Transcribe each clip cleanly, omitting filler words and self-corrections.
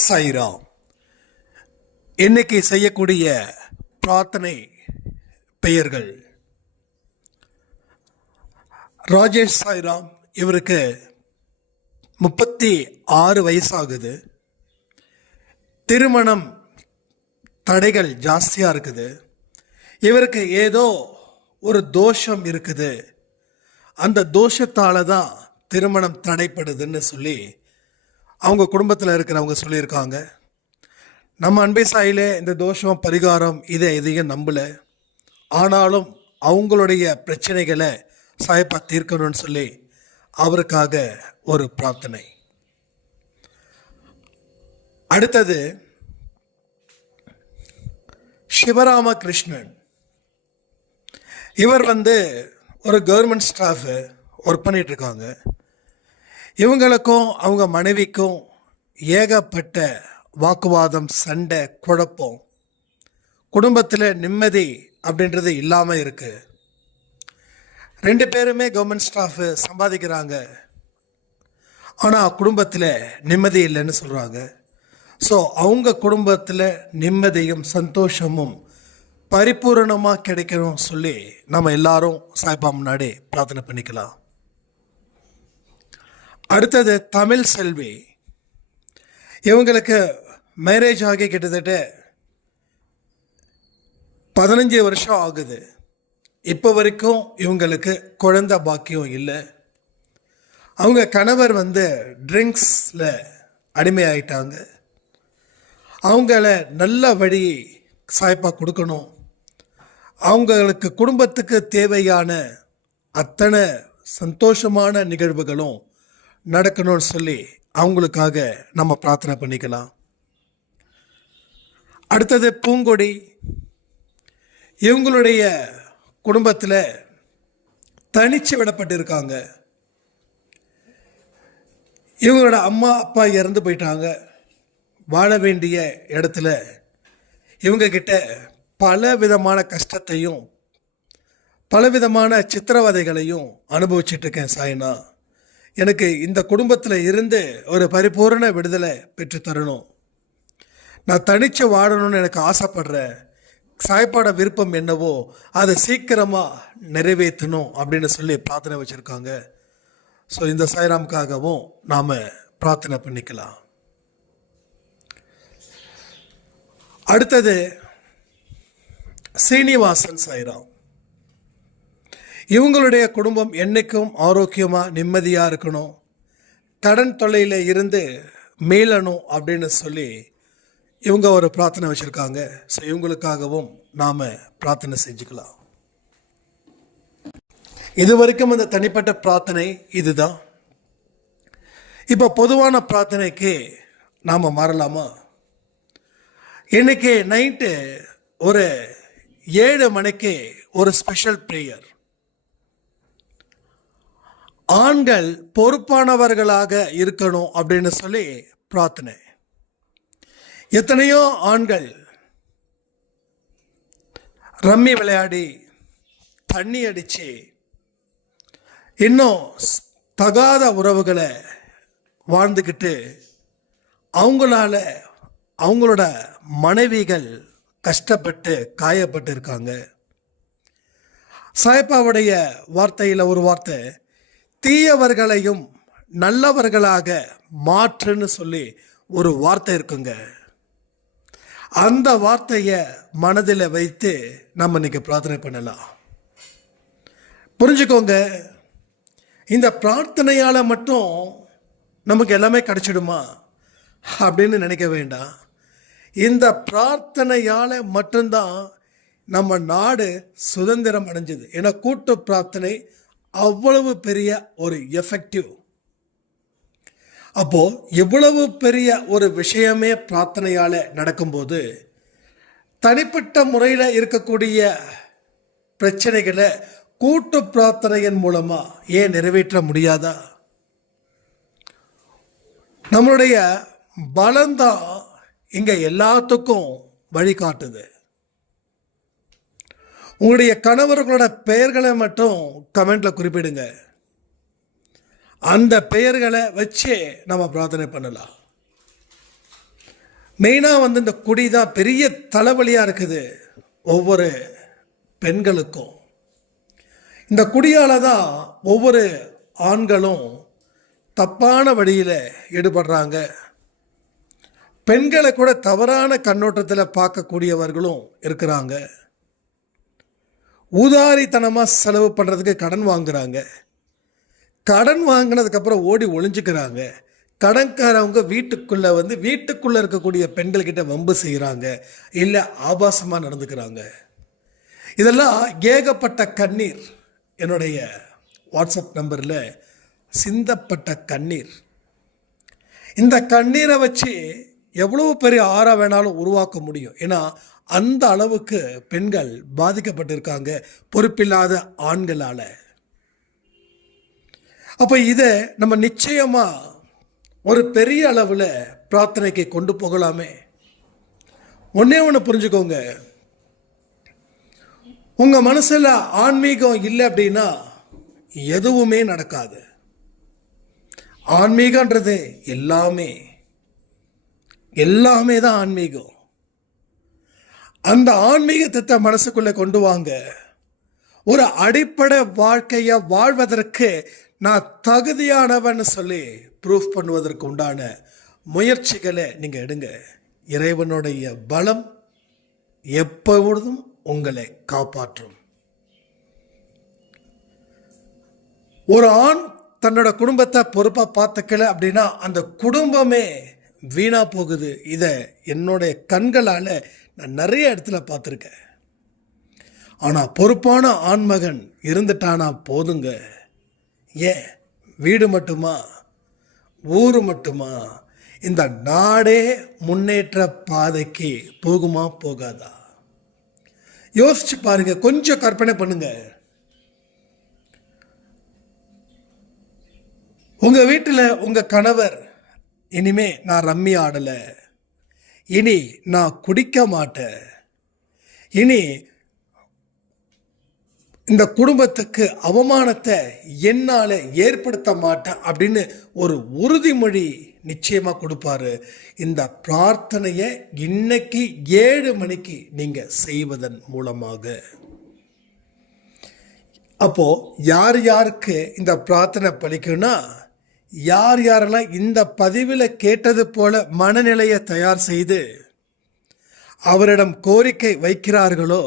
சாய்ராம். இன்னைக்கு செய்யக்கூடிய பிரார்த்தனை பெயர்கள்: ராஜேஷ் சாய்ராம். இவருக்கு 36 வயசாகுது. திருமணம் தடைகள் ஜாஸ்தியாக இருக்குது. இவருக்கு ஏதோ ஒரு தோஷம் இருக்குது. அந்த தோஷத்தால் தான் திருமணம் தடைப்படுதுன்னு சொல்லி அவங்க குடும்பத்தில் இருக்கிறவங்க சொல்லியிருக்காங்க. நம்ம அன்பை சாயிலே இந்த தோஷம் பரிகாரம் இதை எதையும் நம்பலை. ஆனாலும் அவங்களுடைய பிரச்சனைகளை சாயப்பா தீர்க்கணும்னு சொல்லி அவருக்காக ஒரு பிரார்த்தனை. அடுத்தது சிவராமகிருஷ்ணன். இவர் ஒரு கவர்மெண்ட் ஸ்டாஃப் ஒர்க் பண்ணிட்டு இருக்காங்க. இவங்களுக்கும் அவங்க மனைவிக்கும் ஏகப்பட்ட வாக்குவாதம், சண்டை, குழப்பம். குடும்பத்தில் நிம்மதி அப்படின்றது இல்லாமல் இருக்குது. 2 பேருமே கவர்மெண்ட் ஸ்டாஃப் சம்பாதிக்கிறாங்க. ஆனால் குடும்பத்தில் நிம்மதி இல்லைன்னு சொல்கிறாங்க. ஸோ அவங்க குடும்பத்தில் நிம்மதியும் சந்தோஷமும் பரிபூரணமாக கிடைக்கணும் சொல்லி நம்ம எல்லாரும் சாய்பா முன்னாடி பிரார்த்தனை பண்ணிக்கலாம். அடுத்தது தமிழ் செல்வி. இவங்களுக்கு மேரேஜ் ஆகி கிட்டத்தட்ட 15 வருஷம் ஆகுது. இப்போ வரைக்கும் இவங்களுக்கு குழந்தை பாக்கியம் இல்லை. அவங்க கணவர் ட்ரிங்க்ஸில் அடிமையாயிட்டாங்க. அவங்கள நல்ல வழி சாய்ப்பா கொடுக்கணும். அவங்களுக்கு குடும்பத்துக்கு தேவையான அத்தனை சந்தோஷமான நிகழ்வுகளும் நடக்கணும்னு சொல்லி அவங்களுக்காக நம்ம பிரார்த்தனை பண்ணிக்கலாம். அடுத்தது பூங்கொடி. இவங்களுடைய குடும்பத்தில் தனிச்சு விடப்பட்டிருக்காங்க. இவங்களோட அம்மா அப்பா இறந்து போயிட்டாங்க. வாழ வேண்டிய இடத்துல இவங்க கிட்ட பல விதமான கஷ்டத்தையும் பலவிதமான சித்திரவதைகளையும் அனுபவிச்சுட்டு இருக்கேன் சாய்னா. எனக்கு இந்த குடும்பத்தில் இருந்து ஒரு பரிபூர்ண விடுதலை பெற்றுத்தரணும். நான் தனிச்சு வாழணும்னு எனக்கு ஆசைப்படுறேன். சாய்ப்பாட விருப்பம் என்னவோ அதை சீக்கிரமாக நிறைவேற்றணும் அப்படின்னு சொல்லி பிரார்த்தனை வச்சுருக்காங்க. ஸோ இந்த சாய்ராமுக்காகவும் நாம் பிரார்த்தனை பண்ணிக்கலாம். அடுத்தது சீனிவாசன் சாய்ராம். இவங்களுடைய குடும்பம் என்றைக்கும் ஆரோக்கியமாக நிம்மதியாக இருக்கணும், கடன் தொல்லையில் இருந்து மீளணும் அப்படின்னு சொல்லி இவங்க ஒரு பிரார்த்தனை வச்சுருக்காங்க. ஸோ இவங்களுக்காகவும் நாம் பிரார்த்தனை செஞ்சுக்கலாம். இது வரைக்கும் அந்த தனிப்பட்ட பிரார்த்தனை இதுதான். இப்போ பொதுவான பிரார்த்தனைக்கு நாம் மாறலாமா? இன்னைக்கு நைட்டு ஒரு 7 மணிக்கு ஒரு ஸ்பெஷல் ப்ரேயர். ஆண்கள் பொறுப்பானவர்களாக இருக்கணும் அப்படின்னு சொல்லி பிரார்த்தனை. எத்தனையோ ஆண்கள் ரம்மி விளையாடி, தண்ணி அடித்து, இன்னும் தகாத உறவுகளை வாழ்ந்துக்கிட்டு அவங்களால அவங்களோட மனைவிகள் கஷ்டப்பட்டு காயப்பட்டு இருக்காங்க. சாய்ப்பாவுடைய வார்த்தையில் ஒரு வார்த்தை, தீயவர்களையும் நல்லவர்களாக மாற்றுன்னு சொல்லி ஒரு வார்த்தை இருக்குங்க. அந்த வார்த்தையை மனதில் வைத்து நம்ம இன்னைக்கு பிரார்த்தனை பண்ணலாம். புரிஞ்சுக்கோங்க, இந்த பிரார்த்தனையால் மட்டும் நமக்கு எல்லாமே கிடைச்சிடுமா அப்படின்னு நினைக்க வேண்டாம். இந்த பிரார்த்தனையால் மட்டும்தான் நம்ம நாடு சுதந்திரம் அடைஞ்சது. ஏன்னா கூட்டு பிரார்த்தனை அவ்வளவு பெரிய ஒரு எஃபெக்டிவ். அப்போ இவ்வளவு பெரிய ஒரு விஷயமே பிரார்த்தனையால் நடக்கும்போது தனிப்பட்ட முறையில் இருக்கக்கூடிய பிரச்சனைகளை கூட்டு பிரார்த்தனையின் மூலமா ஏன் நிறைவேற்ற முடியாதா? நம்மளுடைய பலம்தான் இங்க எல்லாத்துக்கும் வழிகாட்டுது. உங்களுடைய கணவர்களோட பெயர்களை மட்டும் கமெண்ட்ல குறிப்பிடுங்க. அந்த பெயர்களை வச்சே நம்ம பிரார்த்தனை பண்ணலாம். மெயினாக வந்து இந்த குடி தான் பெரிய தலைவலியாக இருக்குது ஒவ்வொரு பெண்களுக்கும். இந்த குடியால் தான் ஒவ்வொரு ஆண்களும் தப்பான வழியில் ஈடுபடுறாங்க. பெண்களை கூட தவறான கண்ணோட்டத்தில் பார்க்கக்கூடியவர்களும் இருக்கிறாங்க. ஊதாரித்தனமாக செலவு பண்ணுறதுக்கு கடன் வாங்குறாங்க. கடன் வாங்கினதுக்கப்புறம் ஓடி ஒளிஞ்சுக்கிறாங்க. கடன்காரவங்க வீட்டுக்குள்ளே இருக்கக்கூடிய பெண்கள்கிட்ட வம்பு செய்கிறாங்க, இல்லை ஆபாசமாக நடந்துக்கிறாங்க. இதெல்லாம் ஏகப்பட்ட கண்ணீர் என்னுடைய வாட்ஸ்அப் நம்பரில் சிந்தப்பட்ட கண்ணீர். இந்த கண்ணீரை வச்சு எவ்வளோ பெரிய ஆறா வேணாலும் உருவாக்க முடியும். ஏன்னா அந்த அளவுக்கு பெண்கள் பாதிக்கப்பட்டிருக்காங்க பொறுப்பில்லாத ஆண்களால். அப்போ இதை நம்ம நிச்சயமாக ஒரு பெரிய அளவில் பிரார்த்தனைக்கு கொண்டு போகலாமே. ஒன்றே ஒன்று புரிஞ்சுக்கோங்க, உங்கள் மனசில் ஆன்மீகம் இல்லை அப்படின்னா எதுவுமே நடக்காது. ஆன்மீகன்றது எல்லாமே தான் ஆன்மீகம். அந்த ஆன்மீகத்தை மனசுக்குள்ளே கொண்டு வாங்க. ஒரு அடிப்படை வாழ்க்கையை வாழ்வதற்கு நான் தகுதியானவன் சொல்லி ப்ரூஃப் பண்ணுவதற்கு உண்டான முயற்சிகளை நீங்கள் எடுங்க. இறைவனுடைய பலம் எப்பொழுதும் உங்களை காப்பாற்றும். ஒரு ஆண் தன்னோட குடும்பத்தை பொறுப்பாக பார்த்துக்கல அப்படின்னா அந்த குடும்பமே வீணாக போகுது. இதை என்னுடைய கண்களால் நான் நிறைய இடத்துல பார்த்துருக்கேன். ஆனால் பொறுப்பான ஆண்மகன் இருந்துட்டானா போதுங்க. ஏன் வீடு மட்டுமா, ஊர் மட்டுமா, இந்த நாடே முன்னேற்ற பாதைக்கு போகுமா போகாதா? யோசிச்சு பாருங்க, கொஞ்சம் கற்பனை பண்ணுங்க. உங்க வீட்டில் உங்க கணவர் இனிமே நான் ரம்மி ஆடலை, இனி நான் குடிக்க மாட்டேன், இனி இந்த குடும்பத்துக்கு அவமானத்தை என்னால் ஏற்படுத்த மாட்டேன் அப்படின்னு ஒரு உறுதிமொழி நிச்சயமாக கொடுப்பாரு. இந்த பிரார்த்தனையை இன்னைக்கு 7 மணிக்கு நீங்கள் செய்வதன் மூலமாக. அப்போ யார் யாருக்கு இந்த பிரார்த்தனை பலிக்கும்னா, யாரெல்லாம் இந்த பதிவில் கேட்டது போல மனநிலையை தயார் செய்து அவரிடம் கோரிக்கை வைக்கிறார்களோ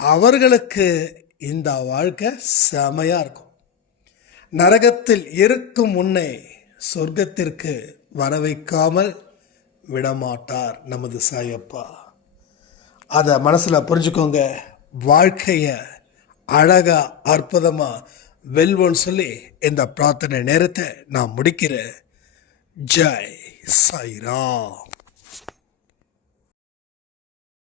அவர்களுக்கு இந்த வாழ்க்கை செமையாக இருக்கும். நரகத்தில் இருக்கும் முன்னே சொர்க்கத்திற்கு வர வைக்காமல் விடமாட்டார் நமது சாயப்பா. அதை மனசில் புரிஞ்சுக்கோங்க. வாழ்க்கையை அழகா அற்புதமாக வெல்வோன்னு சொல்லி இந்த பிரார்த்தனை நேரத்தை நான் முடிக்கிறேன். ஜெய் சாய்ராம்.